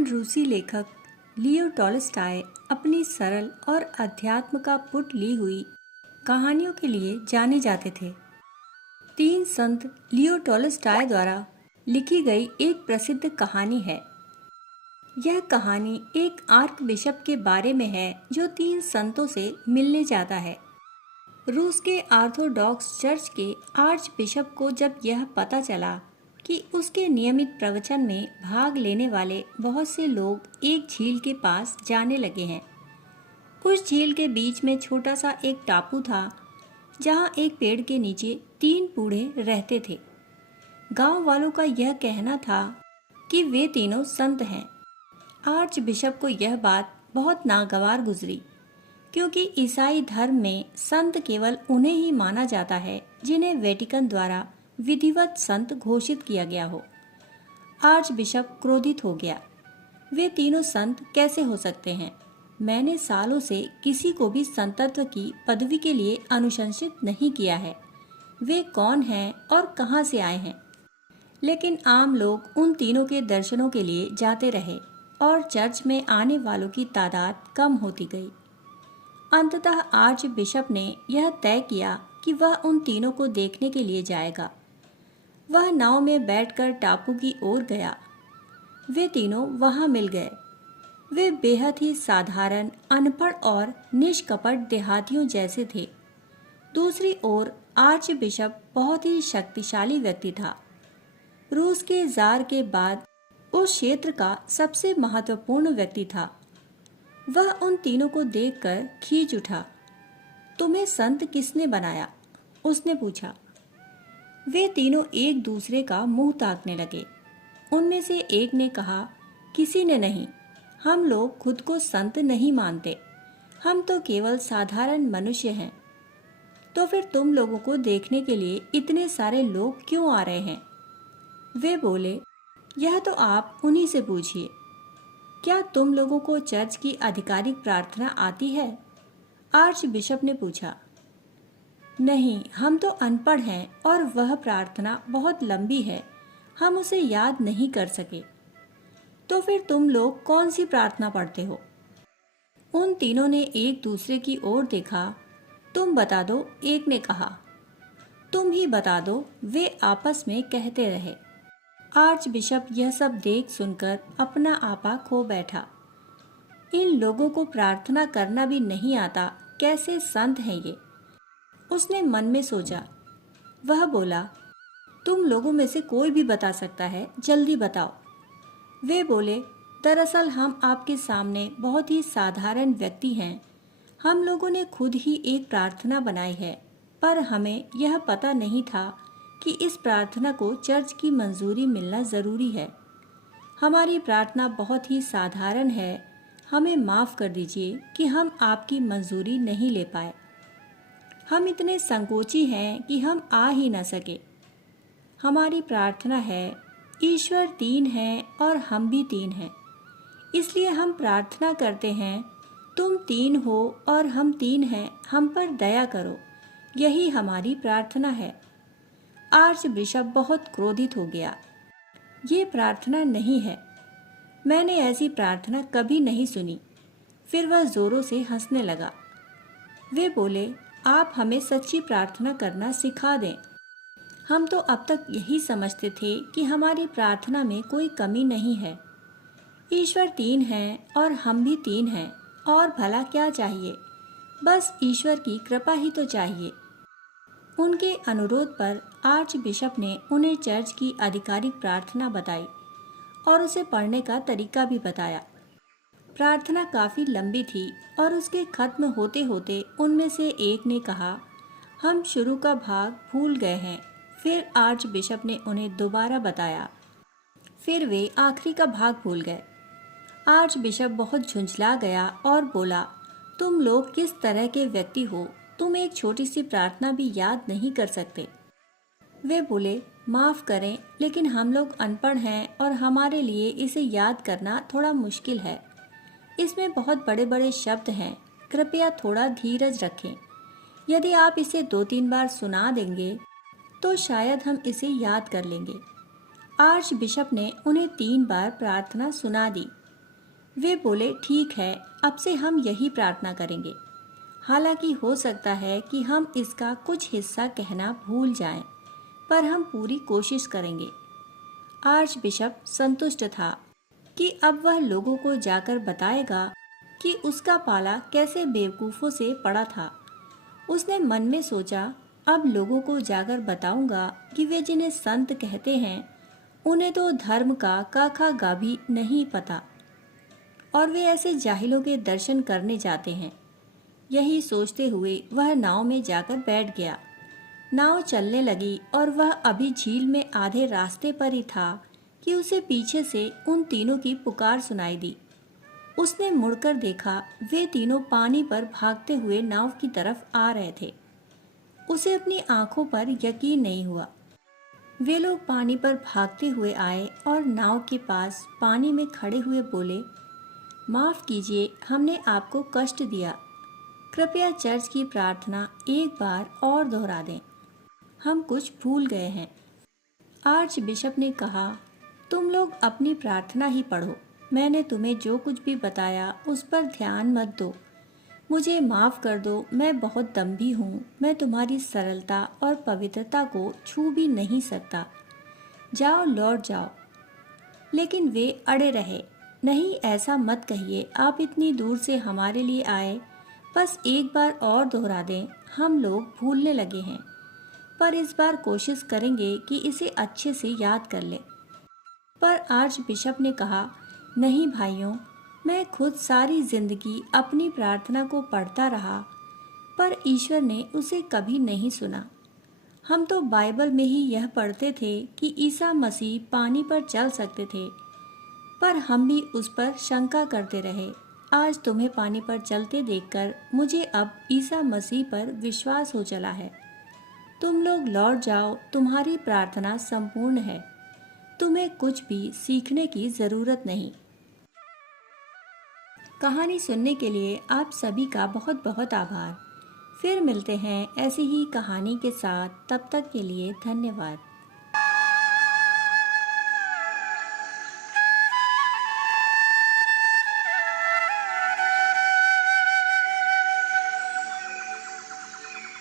महान रूसी लेखक लियो टॉलस्टॉय अपनी सरल और अध्यात्म का पुट ली हुई कहानियों के लिए जाने जाते थे। तीन संत लियो टॉलस्टॉय द्वारा लिखी गई एक प्रसिद्ध कहानी है। यह कहानी एक आर्क बिशप के बारे में है जो तीन संतों से मिलने जाता है। रूस के ऑर्थोडॉक्स चर्च के आर्च बिशप को जब यह पता चला कि उसके नियमित प्रवचन में भाग लेने वाले बहुत से लोग एक झील के पास जाने लगे हैं। उस झील के बीच में छोटा सा एक टापू था जहां एक पेड़ के नीचे तीन बूढ़े रहते थे। गांव वालों का यह कहना था कि वे तीनों संत हैं। आर्च बिशप को यह बात बहुत नागवार गुजरी, क्योंकि ईसाई धर्म में संत केवल उन्हें ही माना जाता है जिन्हें वेटिकन द्वारा विधिवत संत घोषित किया गया हो। आर्च बिशप क्रोधित हो गया। वे तीनों संत कैसे हो सकते हैं? मैंने सालों से किसी को भी संतत्व की पदवी के लिए अनुशंसित नहीं किया है। वे कौन हैं और कहां से आए हैं? लेकिन आम लोग उन तीनों के दर्शनों के लिए जाते रहे और चर्च में आने वालों की तादाद कम होती गई। अंततः आर्च बिशप ने यह तय किया कि वह उन तीनों को देखने के लिए जाएगा। वह नाव में बैठकर टापू की ओर गया। वे तीनों वहां मिल गए। वे बेहद ही साधारण, अनपढ़ और निष्कपट देहातियों जैसे थे। दूसरी ओर आर्च बिशप बहुत ही शक्तिशाली व्यक्ति था। रूस के जार के बाद उस क्षेत्र का सबसे महत्वपूर्ण व्यक्ति था। वह उन तीनों को देखकर खींच उठा। तुम्हें संत किसने बनाया? उसने पूछा। वे तीनों एक दूसरे का मुंह ताकने लगे। उनमें से एक ने कहा, किसी ने नहीं। हम लोग खुद को संत नहीं मानते। हम तो केवल साधारण मनुष्य हैं। तो फिर तुम लोगों को देखने के लिए इतने सारे लोग क्यों आ रहे हैं? वे बोले, यह तो आप उन्हीं से पूछिए। क्या तुम लोगों को चर्च की आधिकारिक प्रार्थना आती है? आर्च बिशप ने पूछा। नहीं, हम तो अनपढ़ हैं और वह प्रार्थना बहुत लंबी है, हम उसे याद नहीं कर सके। तो फिर तुम लोग कौन सी प्रार्थना पढ़ते हो? उन तीनों ने एक दूसरे की ओर देखा। तुम बता दो, एक ने कहा। तुम ही बता दो, वे आपस में कहते रहे। आर्च बिशप यह सब देख सुनकर अपना आपा खो बैठा। इन लोगों को प्रार्थना करना भी नहीं आता, कैसे संत हैं ये? उसने मन में सोचा। वह बोला, तुम लोगों में से कोई भी बता सकता है, जल्दी बताओ। वे बोले, दरअसल हम आपके सामने बहुत ही साधारण व्यक्ति हैं। हम लोगों ने खुद ही एक प्रार्थना बनाई है, पर हमें यह पता नहीं था कि इस प्रार्थना को चर्च की मंजूरी मिलना जरूरी है। हमारी प्रार्थना बहुत ही साधारण है। हमें माफ कर दीजिए कि हम आपकी मंजूरी नहीं ले पाए। हम इतने संकोची हैं कि हम आ ही न सके। हमारी प्रार्थना है, ईश्वर तीन हैं और हम भी तीन हैं। इसलिए हम प्रार्थना करते हैं, तुम तीन हो और हम तीन हैं, हम पर दया करो। यही हमारी प्रार्थना है। आर्च बिशप बहुत क्रोधित हो गया। ये प्रार्थना नहीं है। मैंने ऐसी प्रार्थना कभी नहीं सुनी। फिर वह जोरों से हंसने लगा। वे बोले, आप हमें सच्ची प्रार्थना करना सिखा दें। हम तो अब तक यही समझते थे कि हमारी प्रार्थना में कोई कमी नहीं है। ईश्वर तीन हैं और हम भी तीन हैं, और भला क्या चाहिए? बस ईश्वर की कृपा ही तो चाहिए। उनके अनुरोध पर आर्च बिशप ने उन्हें चर्च की आधिकारिक प्रार्थना बताई और उसे पढ़ने का तरीका भी बताया। प्रार्थना काफी लंबी थी और उसके खत्म होते होते उनमें से एक ने कहा, हम शुरू का भाग भूल गए हैं। फिर आर्च बिशप ने उन्हें दोबारा बताया। फिर वे आखिरी का भाग भूल गए। आर्च बिशप बहुत झुंझला गया और बोला, तुम लोग किस तरह के व्यक्ति हो? तुम एक छोटी सी प्रार्थना भी याद नहीं कर सकते। वे बोले, माफ करें, लेकिन हम लोग अनपढ़ हैं और हमारे लिए इसे याद करना थोड़ा मुश्किल है। इसमें बहुत बड़े बड़े शब्द हैं। कृपया थोड़ा धीरज रखें। यदि आप इसे 2-3 बार सुना देंगे तो शायद हम इसे याद कर लेंगे। आर्च बिशप ने उन्हें 3 बार प्रार्थना सुना दी। वे बोले, ठीक है, अब से हम यही प्रार्थना करेंगे। हालांकि हो सकता है कि हम इसका कुछ हिस्सा कहना भूल जाएं, पर हम पूरी कोशिश करेंगे। आर्च बिशप संतुष्ट था कि अब वह लोगों को जाकर बताएगा कि उसका पाला कैसे बेवकूफ़ों से पड़ा था। उसने मन में सोचा, अब लोगों को जाकर बताऊंगा कि वे जिन्हें संत कहते हैं उन्हें तो धर्म का काखा गा भी नहीं पता और वे ऐसे जाहिलों के दर्शन करने जाते हैं। यही सोचते हुए वह नाव में जाकर बैठ गया। नाव चलने लगी और वह अभी झील में आधे रास्ते पर ही था कि उसे पीछे से उन तीनों की पुकार सुनाई दी। उसने मुड़कर देखा, वे तीनों पानी पर भागते हुए नाव की तरफ आ रहे थे। उसे अपनी आंखों पर यकीन नहीं हुआ। वे लोग पानी पर भागते हुए आए और नाव के पास पानी में खड़े हुए बोले, माफ़ कीजिए, हमने आपको कष्ट दिया। कृपया चर्च की प्रार्थना एक बार और दोहरा दें, हम कुछ भूल गए हैं। आर्च बिशप ने कहा, तुम लोग अपनी प्रार्थना ही पढ़ो। मैंने तुम्हें जो कुछ भी बताया उस पर ध्यान मत दो। मुझे माफ़ कर दो, मैं बहुत दम्भी हूँ। मैं तुम्हारी सरलता और पवित्रता को छू भी नहीं सकता। जाओ, लौट जाओ। लेकिन वे अड़े रहे। नहीं, ऐसा मत कहिए, आप इतनी दूर से हमारे लिए आए, बस एक बार और दोहरा दें, हम लोग भूलने लगे हैं, पर इस बार कोशिश करेंगे कि इसे अच्छे से याद कर लें। पर आर्च बिशप ने कहा, नहीं भाइयों, मैं खुद सारी जिंदगी अपनी प्रार्थना को पढ़ता रहा, पर ईश्वर ने उसे कभी नहीं सुना। हम तो बाइबल में ही यह पढ़ते थे कि ईसा मसीह पानी पर चल सकते थे, पर हम भी उस पर शंका करते रहे। आज तुम्हें पानी पर चलते देखकर मुझे अब ईसा मसीह पर विश्वास हो चला है। तुम लोग लौट जाओ, तुम्हारी प्रार्थना संपूर्ण है। तुम्हें कुछ भी सीखने की जरूरत नहीं। कहानी सुनने के लिए आप सभी का बहुत बहुत आभार। फिर मिलते हैं ऐसी ही कहानी के साथ। तब तक के लिए धन्यवाद।